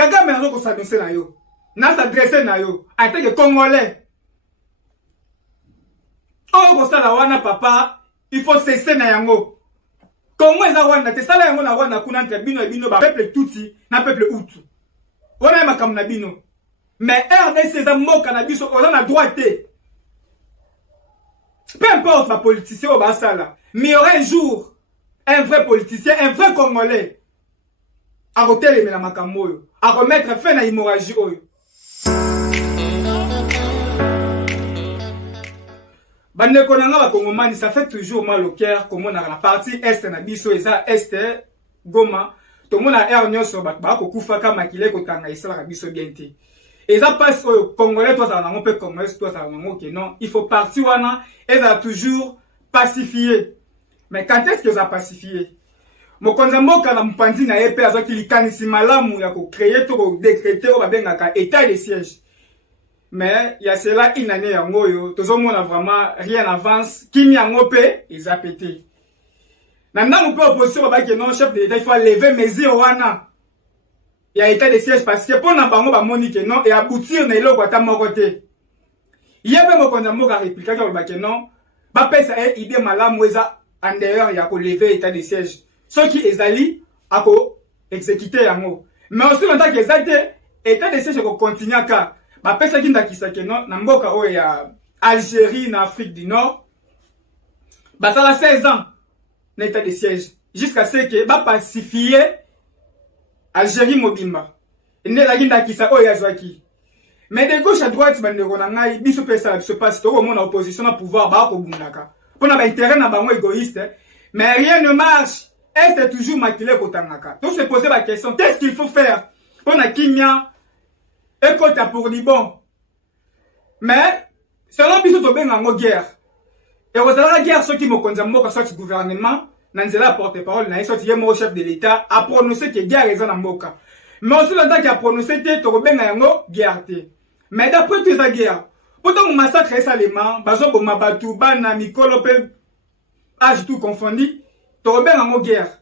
Kagame a s'annoncer na yo. Na s'adresser na yo. En tant que Congolais. Oh, ça wana papa, il faut cesser na yango. Congo eza wana, te sala yango na wana kuna entre bino et bino ba peuple Tutsi na peuple Hutu. Wana makam na bino. Mais RDC eza moka na biso, on a droite. Peu importe ma politicien au basala, mais il y aura un jour un vrai politicien, un vrai Congolais à reteler la makamoyo, à remettre fin à l'hémorragie oyo. Bande konanga ba Kongomani, ça fait toujours mal au cœur comme on a la partie est na biso eza est Goma, tout le monde a air nyonso ba ko kufa kama kile ko tanga isala biso bien te. Et ça passe au Congolais, toi ça n'a pas Congolais, toi ça n'a pas non, il faut partir wana et ça toujours pacifier. Mais quand est-ce que ça pacifier? Mokonza mboka na mpanzi na yepe azoki likanisi malamu ya ko créer to décréter o babengaka état de siège. Mais il y a cela une année yango yo, tozomona vraiment rien avance, kimi yango pe eza pété. Nanda mo pe opposition babaki non chef de l'État il faut lever mesures wana. Il y a état de siège parce que pour n'abango ba moni que non et aboutir na eloko ata moko te. Yebe mokonza mboka répliquer que babaki non, ba pesa idée malamu eza en dehors ya ko lever état de siège. Ceux qui ezali à ko exécuter yango. Mais aussi longtemps que ezate état de siège ko continuer ka ba pesa kinda kisake non na mboka o ya Algérie na Afrique du Nord. Ba ça 16 ans na état de siège jusqu'à ce que ba pacifier Algérie mobimba. Ine la kinda kisa o ya zwaki. Mais de gauche à droite bande rona ngai biso pesa biso passe to mon opposition na pouvoir ba ko bundaka. Pona ba intérêt na bango égoïste, mais rien ne marche. Est toujours maquillé kotangaka. Donc se poser la question, qu'est-ce qu'il faut faire pour na kimia et kota pour di bon. Mais selon biso to benga ngo guerre. Et vous avez la guerre ceux qui mo konza mboka soit gouvernement, na nzela porte-parole na soit yemo chef de l'État a prononcé que guerre est na mboka. Mais aussi le temps qui a prononcé que to benga yango guerre te. Mais d'après toute la guerre, pourtant mon massacre est salement, bazo bo mabatu bana mikolo pe âge tout confondu. Torobé en guerre.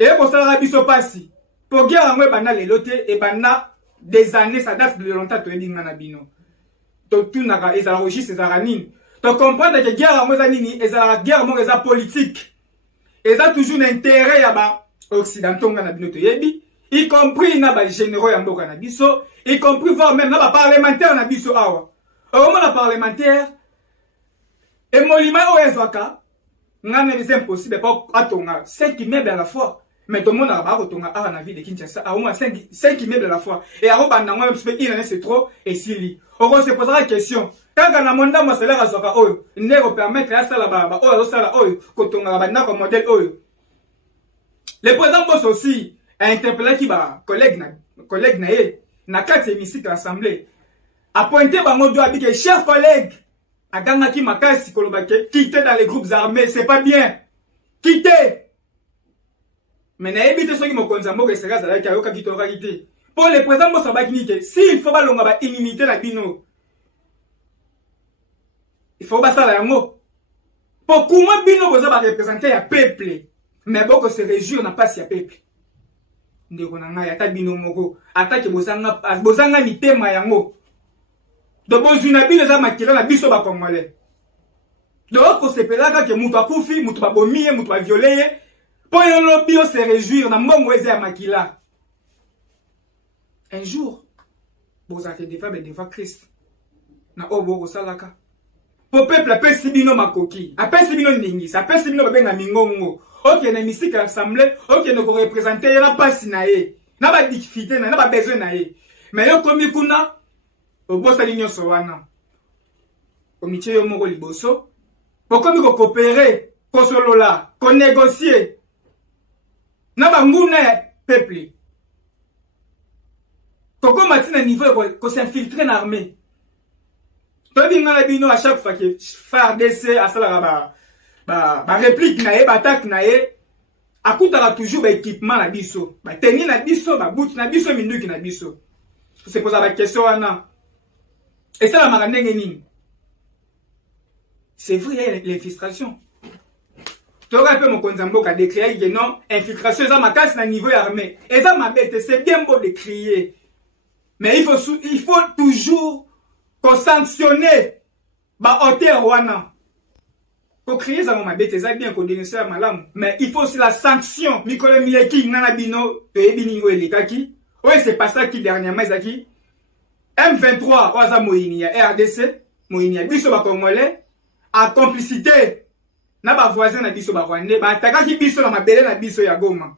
Et pour ça, la biso passi. Pour guerre en bana les lotés et bana des années, ça date de longtemps, tu es dit nanabino. Tout n'a et ça registre ces aranines. Tu comprends que guerre en zanini et ça guerre en ça politique. Et ça toujours l'intérêt à bas occidentaux nanabino to yebi, y compris na ba généraux en boka nabiso, y compris voire même na ba parlementaire nabiso awa. Au moment la parlementaire, et molima o ezwaka. C'est impossible pas atonga 5 immeubles à la fois. Mais tout le monde a pas atonga à la ville de Kinshasa à au moins 5 immeubles à la fois. Et à Robanda moi c'est trop et si on se posera la question. Quand on a monda moi salaire azoka oyo, ndeko permettre à ça là-bas oyo sala oyo kotonga banda comme modèle oyo. Le président Boss aussi a interpellé qui ba collègue na quatre hémicycle assemblée. A pointé bango doit dire chers collègues Aganga ki makasi kolobake, quitter dans les groupes armés, c'est pas bien. Quitter. Mais na ebite soki mokonza mboka esera zala ki ayoka kitora kite. Pour le président Boss Bakinike, s'il faut balonga ba immunité la bino. Il faut ba sala yango. Pour comment bino boza ba représenter ya peuple. Mais boko se réjouir na passe ya peuple. Ndeko na ngai ata bino moko, ata ke bozanga mitema yango. Donc, si vous avez des maquillés, vous avez Congolais. Donc, c'est là que vous avez koufi, vous avez bomi, vous avez violé. Pour que lobby se réjouir, dans mon moïse maquilla. Un jour, vous avez des femmes et des fois Christ. Na obo salaka. Pour peuple, appelle Sibino Makoki. Appelle Sibino Ningis. Appelle Sibino Benga Mingongo. Ok, na mystique assemblée. Ok, nous représenter, il n'y a pas sinae. N'a pas difficulté, n'a pas besoin nae. Mais yo komi kuna. Au boss alignon sowana. Au métier yo moko liboso. Pourquoi nous coopérer, ko solola, ko négocier. Na ba ngune peuple. Pourquoi matina niveau ko s'infiltrer dans l'armée. To binga la bino à chaque fois que FARDC a sala ba réplique na e ba attaque na e akutaka toujours ba équipement na biso. Ba tenir na biso, ba bout na biso, minduki na biso. C'est pour ça la question wana. Et ça, la marane nini. C'est vrai, il y a les frustrations. Tu aurais pu mon konzambo a déclaré que non, infiltration, ça ma casse na niveau armé. Et ça ma bête, c'est bien beau de crier. Mais il faut toujours qu'on sanctionner, bah, hôtel Rwanda. Pour crier ça ma bête, c'est bien qu'on dénonce la malam. Mais il faut aussi la sanction. Mikole Mileki, Nanabino, Ebiningo et Likaki. Oui, c'est pas ça qui dernièrement, Zaki. M23, Oaza Moïnia, RDC, Moïnia, Biso Congolais, à complicité. Na ba voisin na biso ba Rwandais, ba ataka ki biso na mabele na biso ya Goma.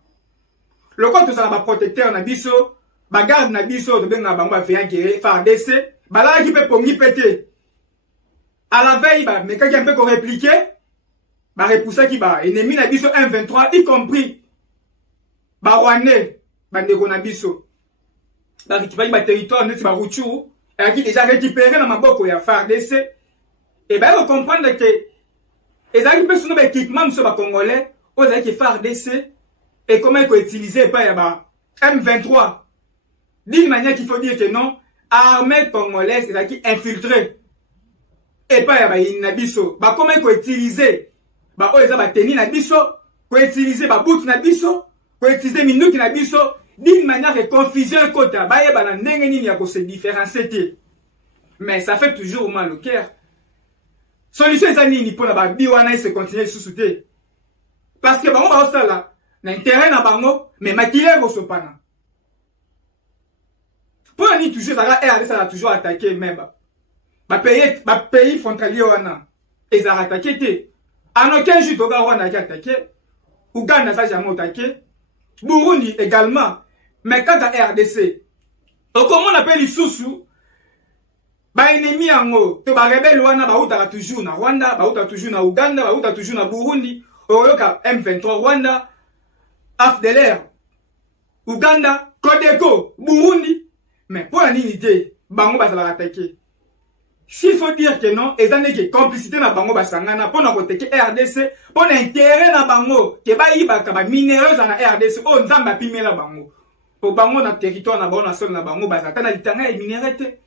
Loko to sala ba protecteur na biso, ba garde na biso to benga bango ba veya guerre FARDC, ba la ki pe pongi pété. À la veille ba meka ki un peu ko répliquer, ba repousser ki ba ennemi na biso M23 y compris ba Rwandais, ba ndeko na biso. Ba récupérer ba territoire neti ba Rutshuru, et qui déjà récupéré na maboko ya FARDC. Et ba on comprendre que et ça qui peut sur l'équipement sur les Congolais, aux qui FARDC et comment il faut utiliser par M23. D'une manière qu'il faut dire que non, armée congolaise, c'est ça qui infiltré. Et pas il nabiso. Bah comment il faut utiliser, bah aux ba tenir nabiso, faut utiliser ba bout nabiso, faut utiliser minute nabiso. D'une manière que confusion kota, bah y ba ndenge nini ya ko se différencier. Mais ça fait toujours mal au cœur. Solution est nini pour la biwana se continuer sous souté. Parce que bango ba osala na intérêt na bango mais makile go sopana. Pour ni toujours ça RDC ça a toujours attaqué même. Ba pays frontalier wana ils ont attaqué té. En aucun jour Togo Rwanda qui attaqué. Ouganda ça jamais attaqué. Burundi également. Mais quand la RDC comment on appelle Isusu ba ennemi yango to ba rebelle wana ba uta toujours na Rwanda, ba uta toujours na Uganda, ba uta toujours na Burundi, oyoka M23 Rwanda, AFDLR, Uganda, Codeco, Burundi. Mais pour la unité, bango ba la attaquer. S'il faut dire que non, et ça n'est que complicité na bango ba sangana pour na attaquer RDC, pour l'intérêt na bango, que ba yiba ka ba minéraux na RDC, oh nzamba pimela bango. Pour bango na territoire na bango na sol na bango ba zakana litanga et minéralité.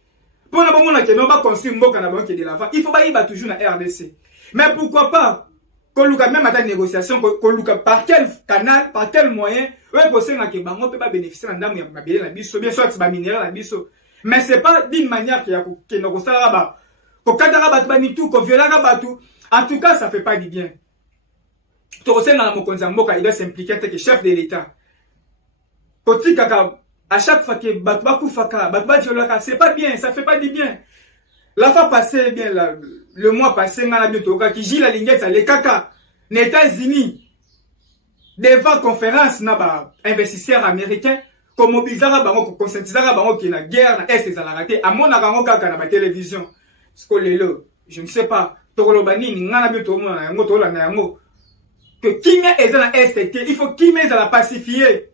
Pour nous, on va construire Mboka na banque de l'avant. Il faut pas toujours na RDC. Mais pourquoi pas qu'on loue même à la négociation, qu'on loue par quel canal, par quel moyen, ouais, pour ça que bango peut pas bénéficier d'un dame ya bien la biso, bien sûr que c'est pas minéral la biso. Mais c'est pas d'une manière qu'il y a que nous ça là-bas. Qu'on kadara batu bani tout, qu'on viola batu. En tout cas, ça fait pas du bien. Tout ça dans mon konzamboka, il doit s'impliquer en tant que chef de l'État. Koti kaka à chaque fois que Batbakou Faka, Batbadjolaka, c'est pas bien, ça fait pas du bien. La fois passée, bien, le mois passé, qui gît la lignette, les caca, les États-Unis, devant conférence, investisseurs américains, comme mobilisera, conscientisera, qui la guerre, na est, la raté, à mon agango kaka, na télévision. Skolelo, je ne sais pas, Torolobani, n'ana bientôt, que Kimia est dans la est, il faut Kimia la pacifier.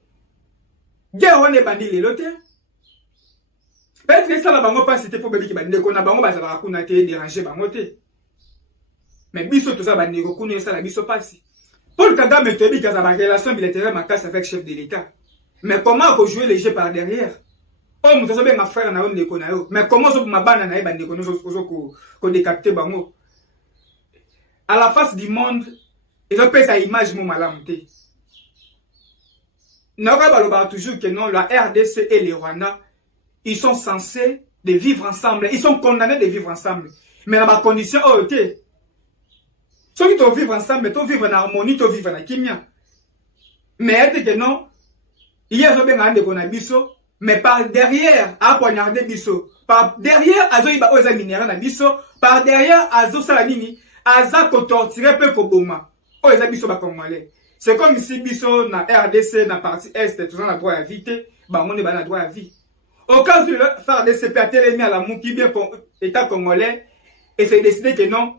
Guerre on est bandit les lotés. Peut-être que ça la bango pas c'était pour bébé qui bandit qu'on a bango ba ça va kuna te déranger bango te. Mais biso tout ça bandit ko kuna ça la biso passe. Paul Kagame te dit que ça va relation bilatérale ma casse avec chef de l'État. Mais comment ko jouer les jeux par derrière? Oh mon ça bien affaire na on de konayo. Mais comment ça ma bana na bandit ko décapiter bango. À la face du monde, ils ont fait sa image mon malamté. Nous avons toujours que non, la RDC et les Rwanda, ils sont censés de vivre ensemble. Ils sont condamnés de vivre ensemble. Mais dans la condition, oh, ok. Ceux qui doivent vivre ensemble, ils vivre en harmonie, ils vivre en kimia. Mais est-ce que non, il y a un biso, mais par derrière, à poignarder biso. Par derrière, azo iba oza minéraux na biso. Par derrière, azo salamini, aza kotortirer peu koboma. Oza biso ba congolais. C'est comme ici, biso na RDC, na partie Est, tout ça, on a droit à vie, bah, on est a droit à vie. Au cas où le FARDC peut être à la mouki bien pour l'État congolais, et c'est décidé que non,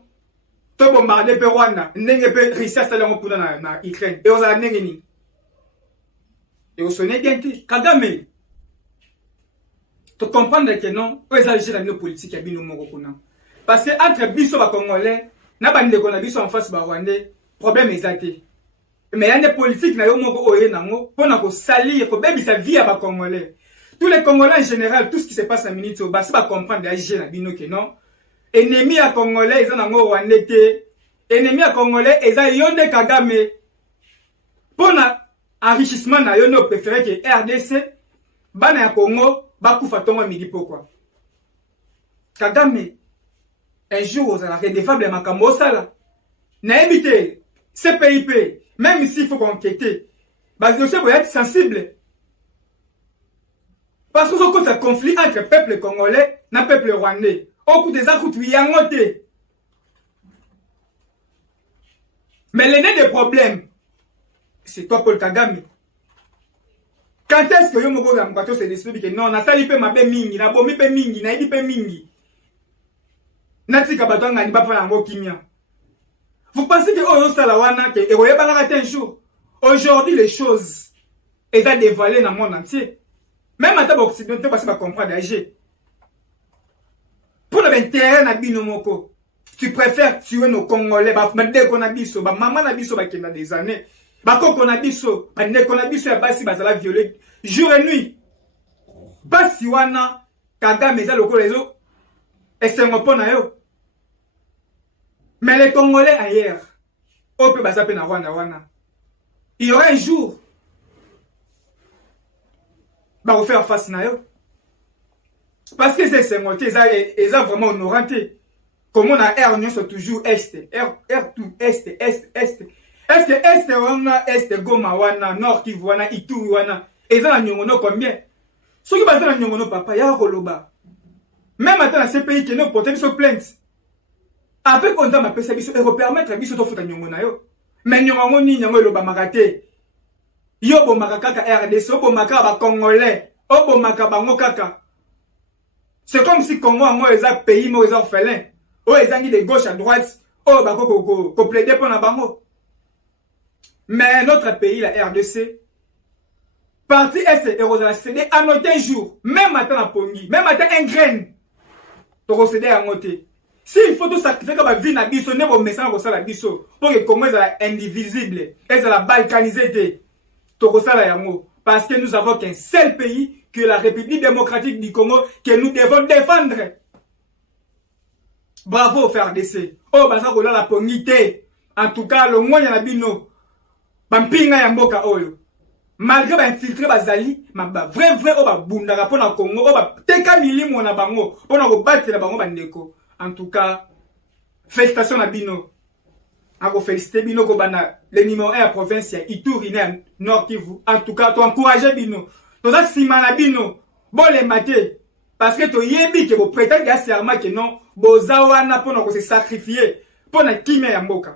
tout bombarder pe Rwanda, n'enge pe Russia salon pour na Ukraine, et on a n'enge ni. Et on sonne bien, Kagame. Tu comprends que non, on a géré la politique à bino morokuna. Parce que entre biso ba congolais, n'a pas de qu'on a biso en face ba Rwandais, problème est athée. Mais il y a des politiques qui ont pour salir, pour bien sa vie à les Congolais. Tous les Congolais en général, tout ce qui se passe en minute, c'est pas comprendre que non. Ennemis à Congolais, ils ont un Rwandais ennemi à Congolais, et ça yonde Kagame. Pour l'enrichissement, na yonde préféré que RDC, bana ya Congo, bakufa tongo midi pourquoi. Kagame, un jour, vous allez redevable makambo sala. Na évité, CPIP, même s'il faut enquêter, bah, le dossier va être sensible. Parce que c'est un conflit entre le peuple congolais et le peuple rwandais. Au coup des actes, il y a un côté. Mais l'aîné des problèmes, c'est toi, Paul Kagame. Quand est-ce que yo moko ga mkato se décide que non, na sali pe mabe mingi, na bomi pe mingi, na idi pe mingi. Na tika bato ngani ba pa ngo kimia. Vous pensez que oyo sala wana que eroye ba ngata un jour. Aujourd'hui les choses eza dévoilées dans le monde entier. Même en tant qu'occidentaux parce que comprendre d'agir. Pour l'intérêt na bino moko, tu préfères tuer nos Congolais, ba ndeko na biso, ba maman na biso ba kenda des années. Ba koko na biso, ba ndeko na biso ya basi bazala violer jour et nuit. Basi wana Kagame eza lokolo ezo esengo pona yo. Mais les Congolais ailleurs, au peut basape na Rwanda wana. Il y aura un jour bah refaire face na yo. Parce que c'est sengoté, ça vraiment honoranté. Comme on a R, nous sommes toujours Est. R tout Est. Est que Est wana, Est Goma wana, Nord Kivu wana, Ituri wana. Et ça, nyongono combien? Ce qui va dans nyongono papa, ya roloba. Même attends dans ces pays qui nous portent sur plainte. Avec on a ma pesa biso et permettre biso to futa nyongo na yo. Mais nyongo ni nyongo loba makate. Yo bo makaka RDC, bo makaka ba Congolais, bo makaka bango kaka. C'est comme si Congo a moi un pays moi les orphelins. Oh les amis de gauche à droite, oh ba ko plaider pour na bango. Mais notre pays la RDC parti est Erosa cédé à notre jour, même matin la pongi, même matin un graine. To céder à noter. S'il faut tout sacrifier comme vie na biso, ne bo message ko sala biso pour que Congo soit indivisible, et la balkanisé to ko sala yango parce que nous avons qu'un seul pays que la République démocratique du Congo que nous devons défendre. Bravo FARDC. Oh baza ko la pongité. En tout cas le moyen na bino bampinga ya mboka oyo. Malgré ba infiltré bazali, ma ba vrai o ba bundaka pona Congo, o ba teka milimo na bango, pona ko battre na bango bandeko. En tout cas, félicitations à Bino. A féliciter Bino ko bana le numéro 1 à province Ituri Nord Kivu. En tout cas, tu encourager Bino. To ça simana Bino. Bon les maté parce que to yebi que vous prétendez à serment que non, boza wana pona ko se sacrifier pona kimia ya mboka.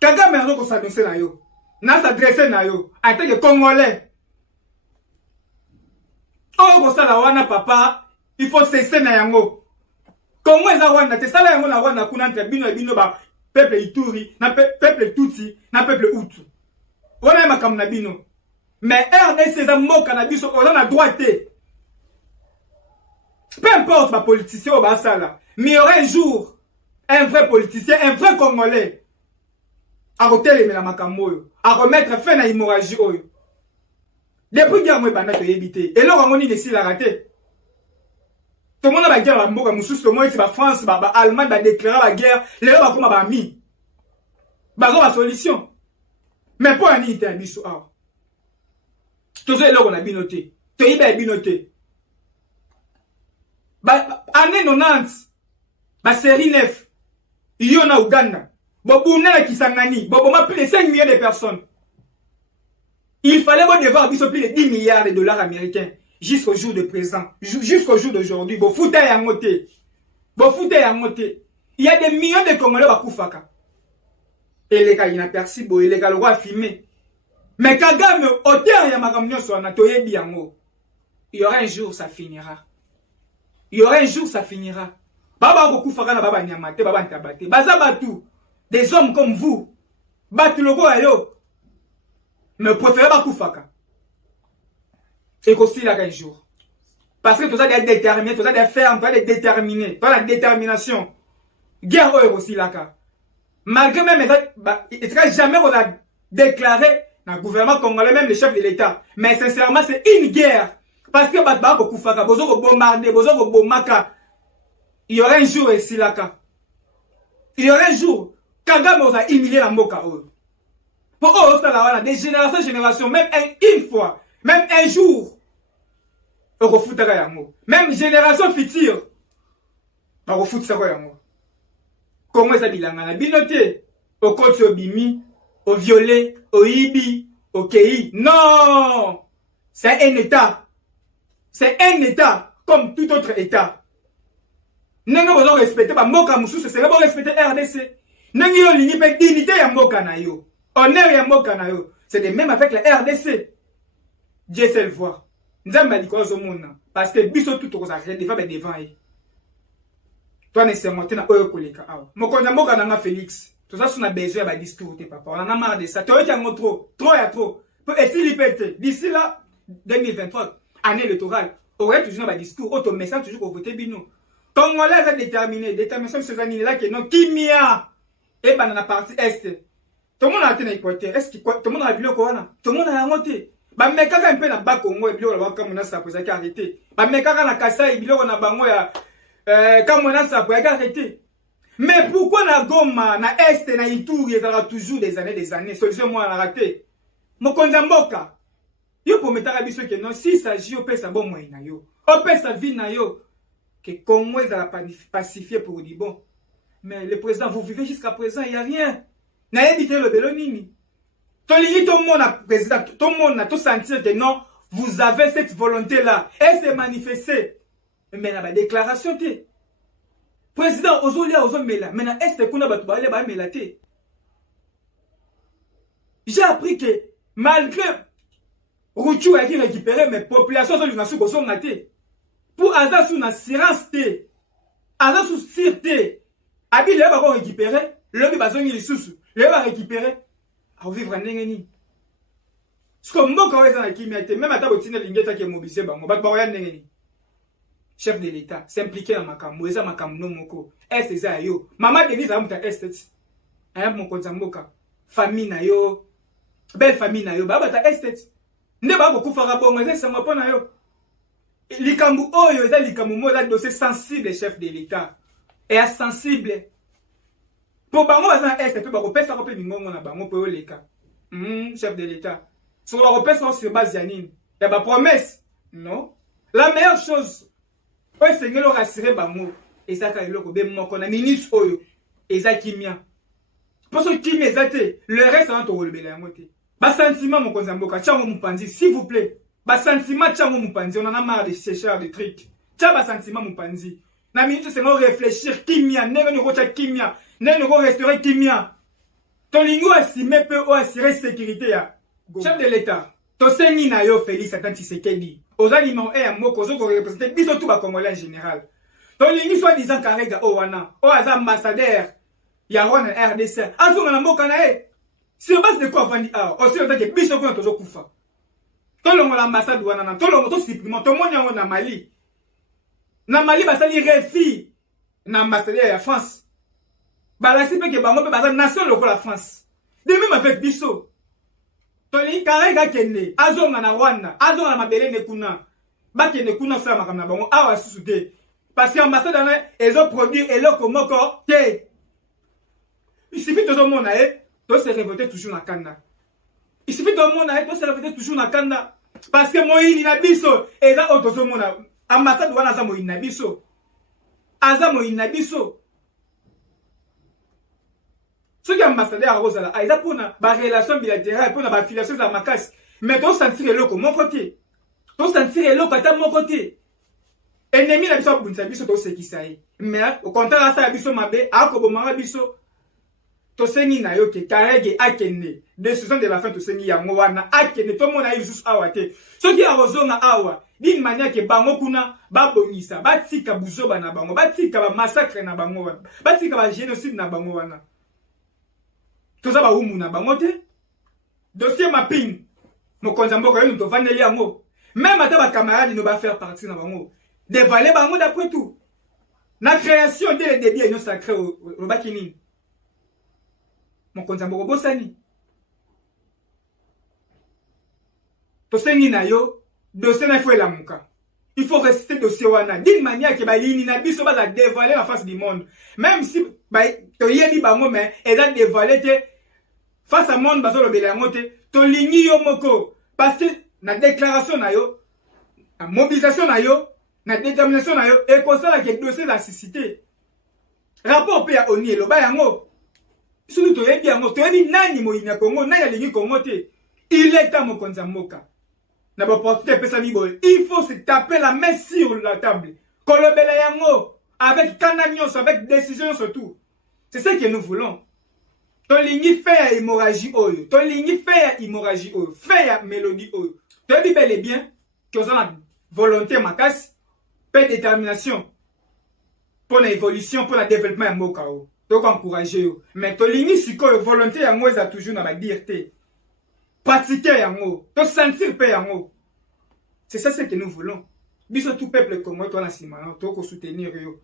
Kagame ko s'annoncer na yo. Na s'adresser na yo en tant que Congolais. Oh ko sala wana papa. Il faut cesser na yango. Congo eza Rwanda, te sala yango na Rwanda kuna entre bino et bino ba peuple Ituri, na peuple Tutsi, na peuple Hutu. Wana makambo na bino. Mais RDC eza mboka na biso, oza na droite. Peu importe ma politicien ou ba sala, mais il y aura un jour un vrai politicien, un vrai Congolais à retelemela la makambo oyo, à remettre fin à l'hémorragie oyo. Depuis guerre moi banda to yebité. Et là on ni de la raté. Tout le monde a la guerre, la mboka mususu, tout le monde, c'est la France, la Allemagne, va déclarer la guerre, les gens vont comme mis. Bah, la solution. Mais pour un ité, un biso, ah. Tout ça, là, on a binoté. Tout y est binoté. Bah, année 90, bah, série 9, il y en a Ouganda. Bon, pour nous, qui s'engagent, bon, on a plus de 5 millions de personnes. Il fallait bon devoir plus de 10 milliards de dollars américains. Jusqu'au jour de présent, jusqu'au jour d'aujourd'hui, bon foutez à moté. Bon foutez à moté. Il y a des millions de Congolais à Koufaka. Et les gars, il n'a perçu, bon, les gars, le roi filmé. Mais Kagame, auteur, il y a ma camion sur Anatoye Biango. Il y aura un jour, ça finira. Il y aura un jour, ça finira. Baba Koufaka, na baba Nyamate, baba Ntabate. Bazabatu, des hommes comme vous. Batu le roi, yo. Mais préférez pas Koufaka. Et aussi là un jour. Parce que tout ça est déterminé, tout ça est ferme, tout ça est déterminé, tout la détermination. Guerre aussi là. Malgré même, il ne sera jamais on a déclaré dans le gouvernement congolais, même le chef de l'État. Mais sincèrement, c'est une guerre. Parce que Batba Koufaka, Bozo bombarder, Bozo bomaka. Il y aura un jour ici là. il y aura un jour Kagame va humilier la mboka. Pour eux, ça des générations en génération, même une fois, même un jour, même génération future, va refout ça. Comment ça dit la binoté, au côté au bimi, au violet, au ibi, au kei. Non! C'est un État. C'est un État, comme tout autre État. Nous devons respecter, Mboka Moussou, c'est bon respecter RDC. Nous devons respecter la dignité de Mboka Nayo. Honneur de Mboka Nayo. C'est de même avec la RDC. Dieu sait le voir. Nous avons dit quoi au monde. Parce que biso tout aux arrêts, devant toi, nécessairement, tu n'as pas eu de mon compte Mboka Nanga Félix. Tout ça, on a besoin de discours, papa. On en a marre de ça. Tu as trop. Trop et trop. Et s'il y pète, d'ici là, 2023, année électorale, aurait toujours un discours, autre message toujours pour voter Bino. Congolais va déterminer ces années-là que non, Kimia, et dans la partie Est. Tout le monde a été dans l'hypothèse. Est-ce que tout le monde a vu le Corona? Tout le monde a monté. Bah, mais quand un peu dans le Congo, et bien, on va comme on a ça pour arrêter. Bah, mais quand on a cassé, et bien, on a bango, comme on a ça pour arrêter. Mais pourquoi na Goma, na Est, na Ituri, il y aura toujours des années, solution moi à rater. Mon Mboka. Yo pour mettre à biso que non, si s'agit au pèse bon moyen na yo. Au pèse sa vie na yo. Que Congo est pacifié pour dire bon. Mais le président, vous vivez jusqu'à présent, il n'y a rien. N'a évité le Belonini. Tout le monde a président, tout le monde a tout senti que non, vous avez cette volonté-là. Elle s'est manifestée. Mais la déclaration, président, Ozolia, Ozomela. Maintenant, est-ce qu'on a battu les balles? J'ai appris que malgré Rouchou a récupéré mes populations sur l'unation pour son maté. Pour avoir sous assurance, avoir sous sûreté, Abi le va récupérer, le va sous, le va récupérer, à vivre en Nengeni. Ce que moi quand on est qui mette, même à ta bottine l'ingéta qui est mobilisé, on va pas rien Nengeni. Chef de l'État, s'impliquer dans ma cam, Moïse ma cam non moko, est ça yo. Maman Denise a monté est. Ayam mon konzamboka, famille na yo, belle famille na yo, baba ta est. Ne ba beaucoup fera bon, mais ça m'a pas na yo. Likambu oyo eza likambu mo la dossier sensible chef de l'État. Et sensible. Pour bango bazan est pe ba ko pesa ko pe mingongo na bango pe oleka. Chef de l'État. Sur la repèse sur base yanine. Il y a pas promesse. Non. La meilleure chose. Oyo sengelo rassurer bango. Ezaka eloko be moko na ministre oyo. Eza kimia. Parce que kimia ezate, le reste va to rolebela yango te. Ba sentiment mon konzamboka, tchango mupanzi, s'il vous plaît. Ba sentiment tchango mupanzi, on en a marre de chercheurs de trucs. Tcha ba sentiment mupanzi. Na minute c'est non réfléchir kimia, ne no rocha kimia, ne no restaurer kimia. Ton lingo assumer peut ou assurer sécurité ya. Chef de l'État. To sengi na yo Félix Antoine Tshisekedi. Ozali non e moko zo ko représenter biso tout ba Congolais en général. Ton lingi soit disant Karega o wana, o aza ambassadeur ya Rwanda RDC. Azo na mboka na e. Sur base de quoi vandi a aussi on que biso ko tozo kufa. To longo l'ambassade wana na to longo to supplément to monyango na Mali. Na Mali basali refi na ambassadeur ya France. Balasi pe ke bango pe baza nation loko la France. De même avec biso. To li karega kende azonga na Rwanda, azonga na mabele ne kuna. Ba kende kuna sa makam na bango awa susude. Parce que ambassade na ezo produire eloko moko te. Il suffit de mon aïe, de se révolter toujours dans Kanda. Il suffit de mon aïe, de se révolter toujours dans Kanda. Parce que moi, il y a biso, et là, autre monde, ambassade wana za mo inabiso. Aza mo inabiso. Ce qui est ambassadeur à Rosala, aïda pour na ba relation bilatérale, pour na ba affiliation za makas. Mais to sentir eloko mon côté. To sentir eloko à mon côté. Ennemi na biso bunza biso to se kisaye. Mais au contraire ça biso mabe, akobo manga biso. Tosengi na yo ke karege akende décision de la fin tosengi yango wana akende to mona yusus awa te soki ya rozonga awa d'une manière ke bango kuna babongisa batika buzoba na bango batika ba massacre na bango wana batika ba génocide na bango wana toza ba umu na bango te dossier mapping mokonza mboka yo to vaneli yango même ata ba camarades no ba faire partie na bango dévaler bango d'après tout na création de le début no sacré au bakini mon konzambo bosani to sengi na yo dossier na fo la muka Il faut rester dossier wana. D'une manière que balini na biso ba dévoiler la face du monde. Même si to yebi bango mais elle a dévoilé que face à monde baso lo belangote to lingi yo moko parce que na déclaration na yo, na mobilisation na yo, na détermination na yo et comme ça que dossier la cité. Rapport pe ya oni lo ba yango. Sulu to yebi yango to yebi nani mo ina Congo na ya lingi Congo te. Il est temps mo konza moka. Il faut se taper la main sur la table. Kolobele yango avec canagnos, avec décision surtout. C'est ce que nous voulons. Tolingi fait hémorragie oyo. Tolingi fait hémorragie oyo. Fait mélodie oyo. Tu as dit bel et bien que vous avez la volonté, ma casse, paix détermination pour l'évolution, pour le développement de Mokao. Donc encourager. Mais tolingi si ko volonté yango est toujours dans la liberté. Pratiquer yango, to sentir paix yango. C'est ça ce que nous voulons. Biso tout peuple comme moi, toi na simana, to ko soutenir yo.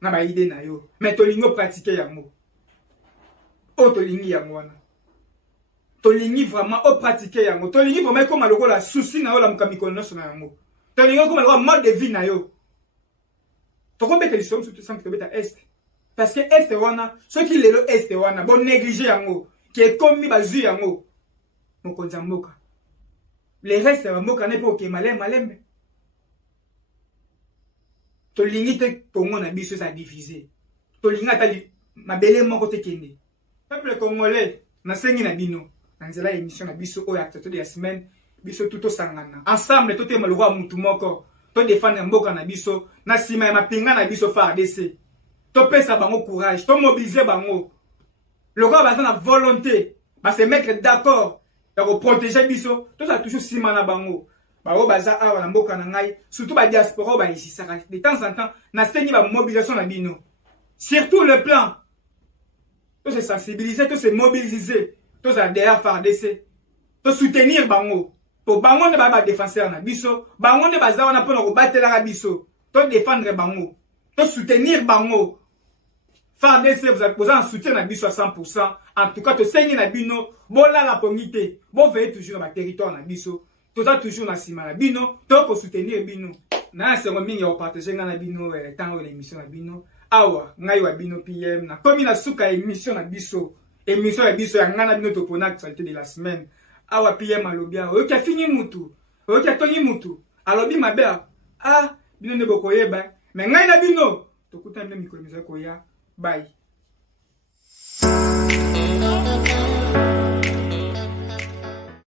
Na ba idée na yo. Mais to lingo pratiquer yango. O to lingi yango wana. To lingi vraiment o pratiquer yango. To lingi vraiment comme aloko la souci na yo la mukamiko noso na yango. To lingi comme aloko mode de vie na yo. To ko beta lisom surtout sans que beta est. Parce que est wana, ceux qui lelo est wana, bon négliger yango, qui est commis bazu yango. Mokonza mboka. Les restes de mboka n'est pas ok malem. To lingi te Congo na biso sa divisé. To lingi atali mabele moko te kende. Peuple congolais na sengi na bino. Na nzela émission na biso oya tato de la semaine biso tuto sangana. Ensemble to te malwa mutu moko. To défendre mboka na biso na sima ya mapinga na biso FARDC. To pesa bango courage, to mobiliser bango. Le roi a la volonté, va se mettre d'accord. Pour protéger biso, tout ça toujours si mana bango. Bao baza awa na mboka na ngai, surtout ba diaspora ba isisaka. De temps en temps, na sengi ba mobilisation na bino. Surtout le plan. Tout se sensibiliser, tout se mobiliser, tout ça derrière FARDC. Tout soutenir bango. Pour bango ne ba défenseur na biso, bango ne baza wana pour battre la biso. Tout défendre bango. Tout soutenir bango. FARDC vous avez posé un soutien à biso à 100%. En tout cas, tu sais na bino, bola la pongité, bon veille toujours dans ma territoire na biso, tout ça toujours na sima na bino, to pour soutenir bino. Na se mingi au partager na bino temps l'émission na bino. Awa, ngai wa bino PM na comme na suka émission na biso ya ngana bino to pona actualité de la semaine. Awa PM alobia, o ka fini mutu, o ka toni mutu. Alobi mabea, bino ne bokoyeba, mais ngai na bino, to kuta bino mikolo miza koya. Bye.